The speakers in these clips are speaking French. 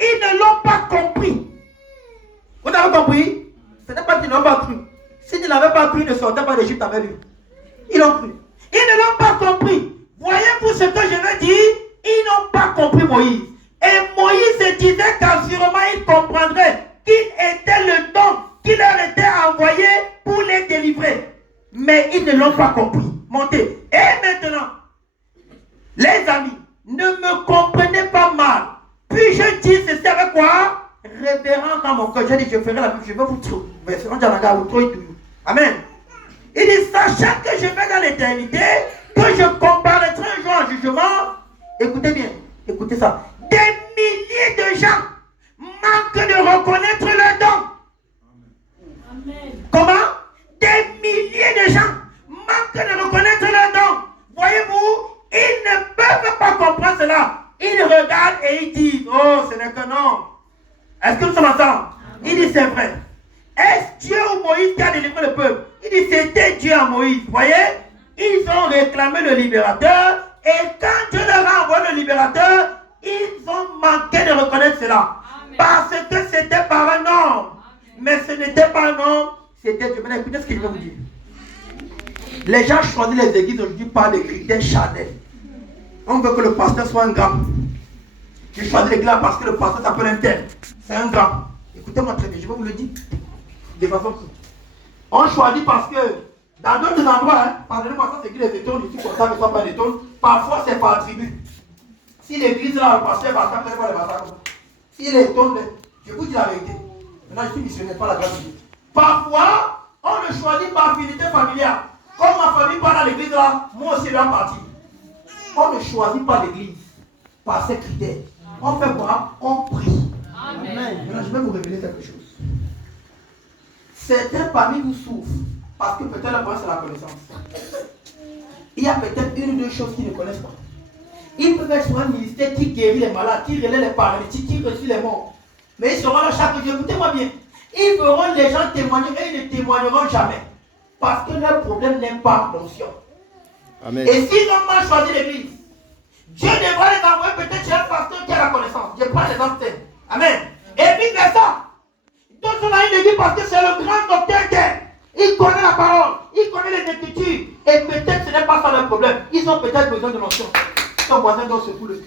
Ils ne l'ont pas compris. Vous avez compris? Ce n'est pas qu'ils n'ont pas cru. S'ils n'avaient pas cru, ils ne sortaient pas d'Égypte avec lui. Ils l'ont cru. Ils ne l'ont pas compris. Voyez-vous ce que je veux dire? Ils n'ont pas compris Moïse. Et Moïse se disait qu'assurément ils comprendraient qu'il était le don qui leur était envoyé pour les délivrer. Mais ils ne l'ont pas compris. Montez. Et maintenant, les amis, ne me comprenez pas mal. Puis je dis ceci avec quoi? Révérence dans mon cœur. Je dis, je ferai la même chose. Je vais vous trouver. Amen. Il dit, sachant que je vais dans l'éternité, que je comparaîtrai un jour en jugement. Écoutez bien, écoutez ça. Des milliers de gens manquent de reconnaître le don. Amen. Comment? Des milliers de gens manquent de reconnaître le don. Voyez-vous, ils ne peuvent pas comprendre cela. Ils regardent et ils disent, oh, ce n'est que non. Est-ce que nous sommes ensemble? Il dit, c'est vrai. Est-ce Dieu ou Moïse qui a délivré le peuple? Il dit, c'était Dieu à Moïse. Voyez? Ils ont réclamé le libérateur. Et quand Dieu leur a envoyé le libérateur, ils ont manqué de reconnaître cela. Amen. Parce que c'était par un homme. Mais ce n'était pas un homme, c'était Dieu. Maintenant, écoutez ce que je vais vous dire. Les gens choisissent les églises aujourd'hui par des critères charnels. On veut que le pasteur soit un grand. Je choisis l'église parce que le pasteur s'appelle un tel. C'est un grand. Écoutez-moi très bien, je vais vous le dire. De façon que on choisit parce que dans d'autres endroits, pardonnez-moi, ça c'est que les étoiles, je suis content que ce soit pas des étoiles. Parfois c'est par tribu. Si l'église là, le pasteur va s'appeler pas le massacre. Si les étoiles, je vous dis la vérité. Maintenant je suis missionnaire, pas la grâce de Dieu. Parfois, on le choisit par affinité familiale. Comme ma famille part dans l'église là, moi aussi je dois partir. On ne choisit pas l'église par ces critères. On fait quoi? On prie. Amen. Maintenant je vais vous révéler quelque chose. Certains parmi vous souffrent parce que peut-être le problème c'est la connaissance. Il y a peut-être une ou deux choses qu'ils ne connaissent pas. Ils peuvent être sur un ministère qui guérit les malades, qui relaie les paralytiques, qui reçoit les morts. Mais ils seront là chaque jour. Écoutez-moi bien. Ils verront les gens témoigner et ils ne témoigneront jamais. Parce que leur problème n'est pas l'onction. Et s'ils ont mal choisi l'église, Dieu devra les envoyer peut-être chez un pasteur qui a la connaissance. Je prends l'exemple. Amen. Et puis mais ça. D'autres sont là, ils le disent parce que c'est le grand docteur qu'est. Il connaît la parole, il connaît les écritures. Et peut-être ce n'est pas ça leur problème. Ils ont peut-être besoin de l'onction. Son voisin doit se fouler.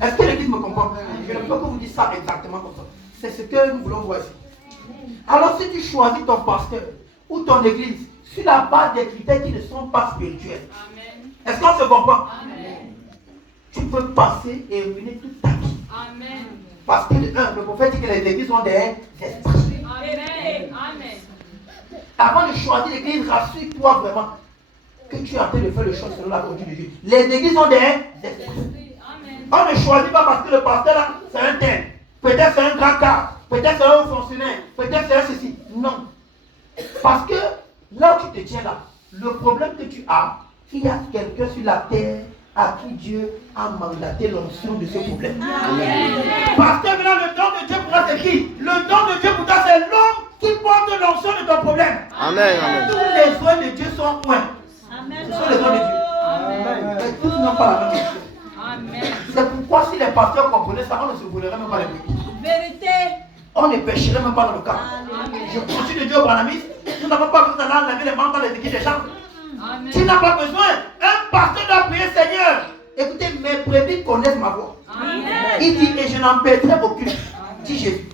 Est-ce que l'église me comprend? Je ne peux pas vous dire ça exactement comme ça. C'est ce que nous voulons voir ici. Alors si tu choisis ton pasteur ou ton église sur la base des critères qui ne sont pas spirituels, est-ce qu'on se comprend? Amen. Tu peux passer et ruiner toute ta vie. Amen. Parce que le prophète dit que les églises ont des esprits. Amen. Amen. Avant de choisir l'église, rassure-toi vraiment que tu es en train de faire le choix selon la conduite de Dieu. Les églises ont des esprits. On ne choisit pas parce que le pasteur là, c'est un tel. Peut-être c'est un grand cadre. Peut-être c'est un haut fonctionnaire. Peut-être c'est un ceci. Non. Parce que là où tu te tiens là, le problème que tu as, il y a quelqu'un sur la terre à qui Dieu a mandaté l'onction de ce problème. Amen. Parce que maintenant le don de Dieu pour toi c'est qui? Le don de Dieu pour toi c'est l'homme qui porte l'onction de ton problème. Amen. Tous les soins de Dieu sont moins. Amen. Ce sont les soins de Dieu. Amen. Mais tous n'ont pas la même onction. Amen. C'est pourquoi si les pasteurs comprenaient ça, on ne se volerait même pas les brebis. Vérité. On ne pêcherait même pas dans le camp. Je continue de dire au branamiste, nous n'avons pas besoin d'aller laver les mains dans les équipes des gens. Amen. Tu n'as pas besoin. Un pasteur doit prier Seigneur. Écoutez, mes brebis connaissent ma voix. Amen. Il dit, et je n'en perdrai aucune. Dit Jésus.